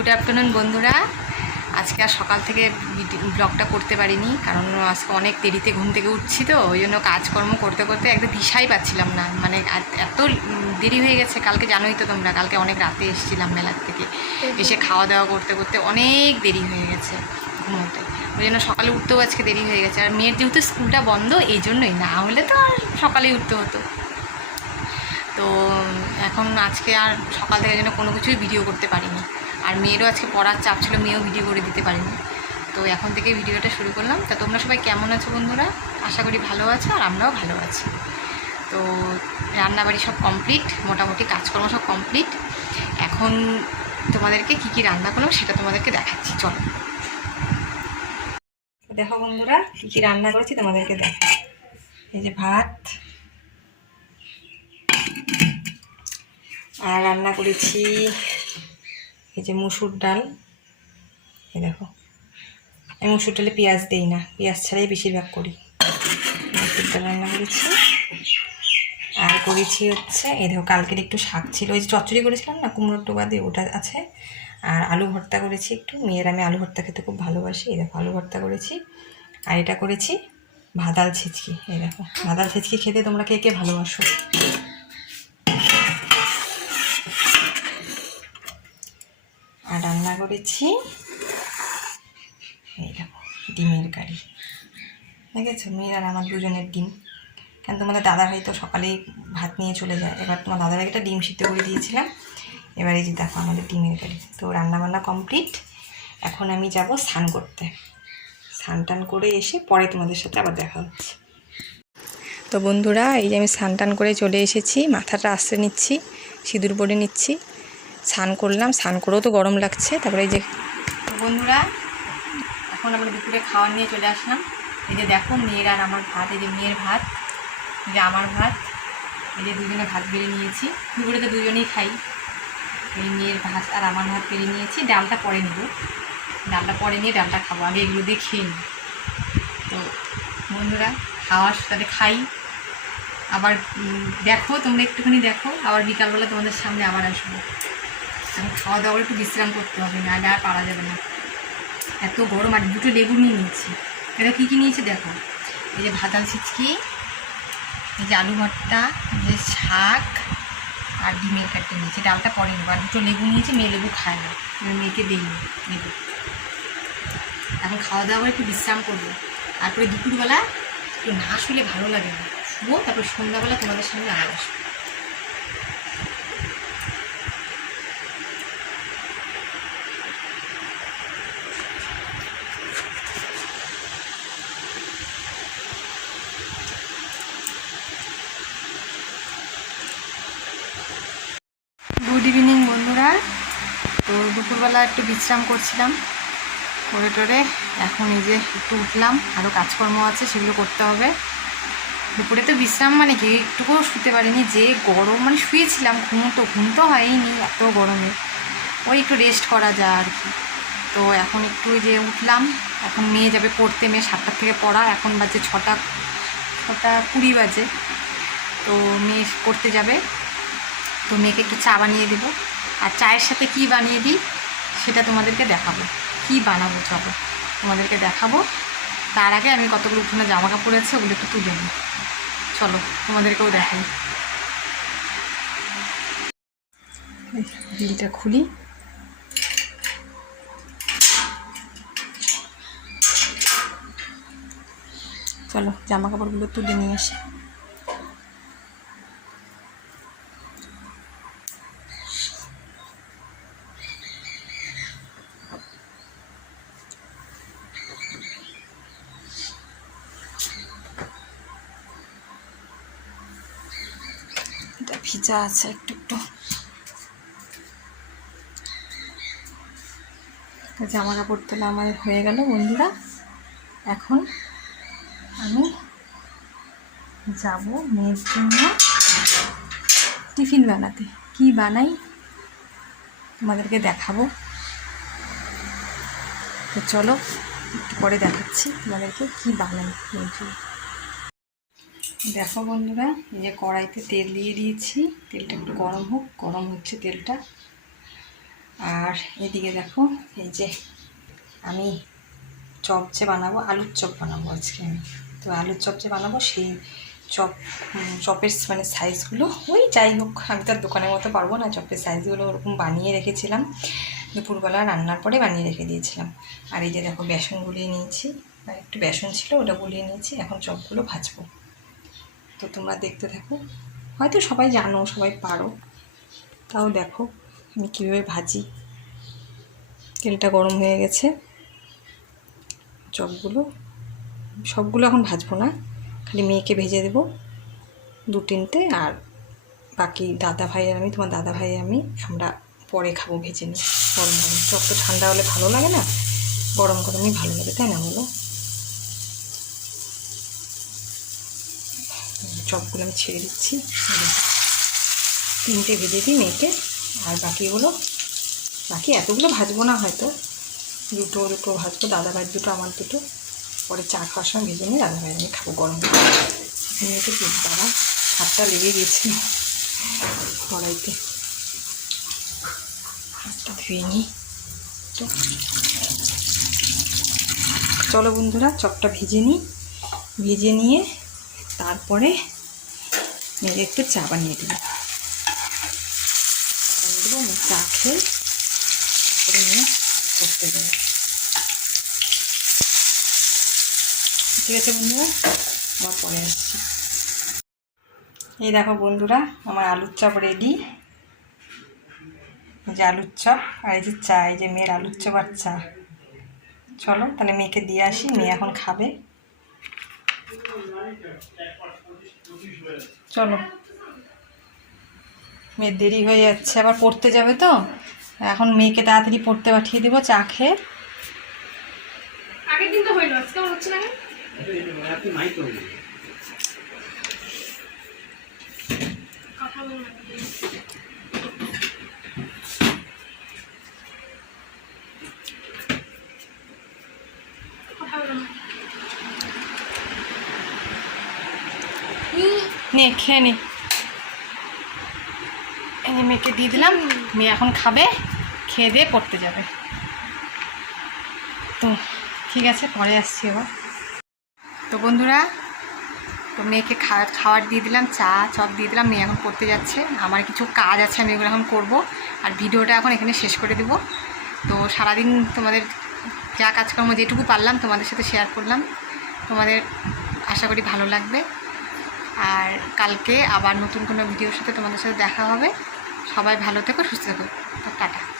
Good afternoon বন্ধুরা। আজকে আর সকাল থেকে ব্লগটা করতে পারিনি কারণ আজকে অনেক দেরিতে ঘুম থেকে উঠছি তো ওই জন্য কাজকর্ম করতে করতে একদম দিশাই পাচ্ছিলাম না। মানে এত দেরি হয়ে গেছে কালকে জানোই তো তোমরা কালকে অনেক রাতে এসেছিলাম মেলার থেকে। এসে খাওয়া দাওয়া করতে করতে অনেক দেরি হয়ে গেছে ঘুমোতে। ওই জন্য সকালে উঠতেও আজকে দেরি হয়ে গেছে। আর মেয়ের যেহেতু স্কুলটা বন্ধ এই জন্যই না হলে তো আর সকালেই উঠতে হতো। তো এখন আজকে আর সকাল থেকে যেন কোনো কিছুই ভিডিও করতে পারিনি। মেয়েরও আজকে পড়ার চাপ ছিল, মেয়েও ভিডিও করে দিতে পারিনি। তো এখন থেকে ভিডিওটা শুরু করলাম। তা তোমরা সবাই কেমন আছো বন্ধুরা? আশা করি ভালো আছো আর আমরাও ভালো আছি। তো রান্নাবাড়ি সব কমপ্লিট মোটামুটি কাজকর্ম সব কমপ্লিট এখন তোমাদেরকে কী কী রান্না করলাম সেটা তোমাদেরকে দেখাচ্ছি। চলো। দেখো বন্ধুরা, কী কী রান্না করেছি তোমাদেরকে দেখ এই যে ভাত। আর রান্না করেছি এই যে মুসুর ডাল, এই দেখো। আমি মুসুর ডালে পেঁয়াজ দিই না, পেঁয়াজ ছাড়াই বেশিরভাগ করি। মুসুর ডাল রান্না করেছি। আর করেছি হচ্ছে, এই দেখো কালকের একটু শাক ছিল। ওই যে চচ্চড়ি করেছিলাম না, কুমড়োর টোকা দিয়ে, ওটা আছে। আর আলু ভর্তা করেছি একটু। মেয়ের আমি আলু ভর্তা খেতে খুব ভালোবাসি। এই দেখো আলু ভর্তা করেছি। আর এটা করেছি ভাদাল ছেচকি, এই দেখো। ভাদাল ছেচকি খেতে তোমরা কে কে ভালোবাসো? আর রান্না করেছি এই দেখো, ডিমের কারি। দেখেছ? মেয়ের আমার দুজনের ডিম। কেন তোমাদের দাদা ভাই তো সকালেই ভাত নিয়ে চলে যায়। এবার তোমার দাদা ভাইকে একটা ডিম সিদ্ধ করে দিয়েছিলাম। এবার এই যে দেখো আমাদের ডিমের কারি। তো রান্নাবান্না কমপ্লিট। এখন আমি যাব স্নান করতে। স্নান টান করে এসে পরে তোমাদের সাথে আবার দেখা হচ্ছে। তো বন্ধুরা, এই যে আমি স্নান টান করে চলে এসেছি। মাথাটা আশ্রে নিচ্ছি, সিঁদুর পরে নিচ্ছি। স্নান করলাম, স্নান করেও তো গরম লাগছে। তারপরে এই যে বন্ধুরা, এখন আমরা দুপুরে খাওয়ার নিয়ে চলে আসলাম। এই যে দেখো মেয়ের আর আমার ভাত, এই যে মেয়ের ভাত, এই যে আমার ভাত, এই যে দুজনে ভাত বেড়ে নিয়েছি। দুপুরে তো দুজনেই খাই। এই মেয়ের ভাত আর আমার ভাত বেড়ে নিয়েছি। ডালটা পরে নেব। ডালটা পরে নিয়ে ডালটা খাব। আগে এগুলো দিয়ে খেয়ে নিই। তো বন্ধুরা খাওয়ার সাথে খাই। আবার দেখো, তোমরা একটুখানি দেখো। আবার বিকালবেলা তোমাদের সামনে আবার আসব। খাওয়া দাওয়া করে একটু বিশ্রাম করতে হবে না আর পারা যাবে না। এত গরম, আর দুটো লেবু নিয়ে নিয়েছি। এটা কী কী নিয়েছি দেখো? এই যে ভাতাল ছিচকি এই যে আলু ভর্তা যে শাক, আর ডিমের কাটতে নিয়েছি। ডালটা পরে নেব। আর দুটো লেবু নিয়েছি, মেয়ে লেবু খায় না। মেয়েকে দিইনি লেবু এখন খাওয়া দাওয়া করে একটু বিশ্রাম করব। তারপরে দুপুরবেলা একটু না শুলে ভালো লাগে না। শুবো, তারপর সন্ধ্যাবেলা তোমাদের সামনে আবার আসব গুড ইভিনিং বন্ধুরা তো দুপুরবেলা একটু বিশ্রাম করছিলাম। করে টোরে এখন এই যে একটু উঠলাম আরও কাজকর্ম আছে, সেগুলো করতে হবে। দুপুরে তো বিশ্রাম মানে কি? একটুকুও শুতে পারিনি, যে গরম মানে শুয়েছিলাম, ঘুম তো ঘুম তো হয়নি এত গরমে। ওই একটু রেস্ট করা যায় আর কি। তো এখন একটু যে উঠলাম, এখন মেয়ে যাবে পড়তে, মেয়ে সাতটার থেকে পড়া, এখন বাজে ছটা ছটা কুড়ি বাজে। তো মেয়ে পড়তে যাবে। তো মেয়েকে একটু চা বানিয়ে দেবো। আর চায়ের সাথে কি বানিয়ে দিই? সেটা তোমাদেরকে দেখাবো। কি বানাবো চলো। তোমাদেরকে দেখাবো। তার আগে আমি কতগুলো উঠোনে জামা কাপড় আছে ওগুলো একটু তুলে নিই। চলো, তোমাদেরকেও দেখাই। বিলটা খুলি। চলো জামা কাপড়গুলো তুলে নিয়ে আসি। ভিজা আছে একটু একটু। জামা কাপড় তোলা আমাদের হয়ে গেল, বন্ধুরা। এখন আমি যাব মেয়ের জন্য টিফিন বানাতে। কি বানাই তোমাদেরকে দেখাবো। তো চলো, একটু পরে দেখাচ্ছি তোমাদেরকে কি বানাই মেয়ের জন্য। দেখো বন্ধুরা, এই যে কড়াইতে তেল দিয়ে দিয়েছি। তেলটা একটু গরম হোক, গরম হচ্ছে তেলটা। আর এদিকে দেখো, এই যে আমি চপ যে বানাবো, আলুর চপ বানাবো আজকে আমি। তো আলুর চপ যে বানাবো, সেই চপ চপের মানে সাইজগুলো ওই যাই হোক, আমি তো দোকানের মতো পারব না, চপের সাইজগুলো ওরকম বানিয়ে রেখেছিলাম। দুপুরবেলা রান্নার পরে বানিয়ে রেখে দিয়েছিলাম। আর এই যে দেখো, বেসন গুলিয়ে নিয়েছি। আর একটু বেসন ছিল, ওটা গুলিয়ে নিয়েছি, এখন চপগুলো ভাজবো। তো তোমরা দেখতে থাকো। হয়তো সবাই জানো, সবাই পারো। তাও দেখো আমি কীভাবে ভাজি। তেলটা গরম হয়ে গেছে। চপগুলো, সবগুলো এখন ভাজবো না। খালি মেয়েকে ভেজে দেবো দু তিনটে আর বাকি দাদা ভাই আর আমি, তোমার দাদা ভাই আমি, আমরা পরে খাব ভেজে নিই গরম গরম। চপ তো ঠান্ডা হলে ভালো লাগে না? গরম গরমই ভালো লাগে, তাই না বলো? চপগুলো আমি ছেড়ে দিচ্ছি। তিনটে ভেজে দিই মেয়েকে। আর বাকিগুলো, বাকি এতগুলো ভাজবো না হয়তো। দুটো দুটো ভাজবো দাদা ভাইয়ের দুটো, আমার দুটো। পরে চা খাওয়ার সময় ভেজে নিয়ে দাদা ভাইয়ের আমি খাব গরম মেয়েকে বাবা হাতটা লেগে গেছে কড়াইতে। হাতটা ধুয়ে নিই। তো চলো বন্ধুরা, চপটা ভেজে নিই। ভেজে নিয়ে তারপরে মেয়েকে একটু চা বানিয়ে দিই চা খেয়ে তারপরে নিয়ে করতে দেবো। ঠিক আছে বন্ধুরা, আবার পরে আসছি। এই দেখো বন্ধুরা, আমার আলুর চপ রেডি এই যে আলুর চপ আর এই যে চা, এই যে মেয়ের আলুর চপ আর চা। চলো তাহলে মেয়েকে দিয়ে আসি, মেয়ে এখন খাবে। চলো। মেয়ের দেরি হয়ে যাচ্ছে, আবার পড়তে যাবে তো? এখন মেয়েকে তাড়াতাড়ি পড়তে পাঠিয়ে দেবো চা খেয়ে কেন? কথা বলো না। কথা বলো না। নে, খেয়ে নে। যে মেয়েকে দিয়ে দিলাম, মেয়ে এখন খাবে, খেয়ে দিয়ে পড়তে যাবে। তো ঠিক আছে, পরে আসছি আবার। তো বন্ধুরা, তো মেয়েকে খা- খাবার দিয়ে দিলাম, চা, চপ দিয়ে দিলাম, মেয়ে এখন পড়তে যাচ্ছে। আমার কিছু কাজ আছে, আমি এগুলো এখন করব। আর ভিডিওটা এখন এখানে শেষ করে দেব। তো সারাদিন তোমাদের যা কাজকর্ম যেটুকু পারলাম তোমাদের সাথে শেয়ার করলাম। তোমাদের আশা করি ভালো লাগবে। আর কালকে আবার নতুন কোনো ভিডিওর সাথে তোমাদের সাথে দেখা হবে। সবাই ভালো থেকো, সুস্থ থেকো। টাটা।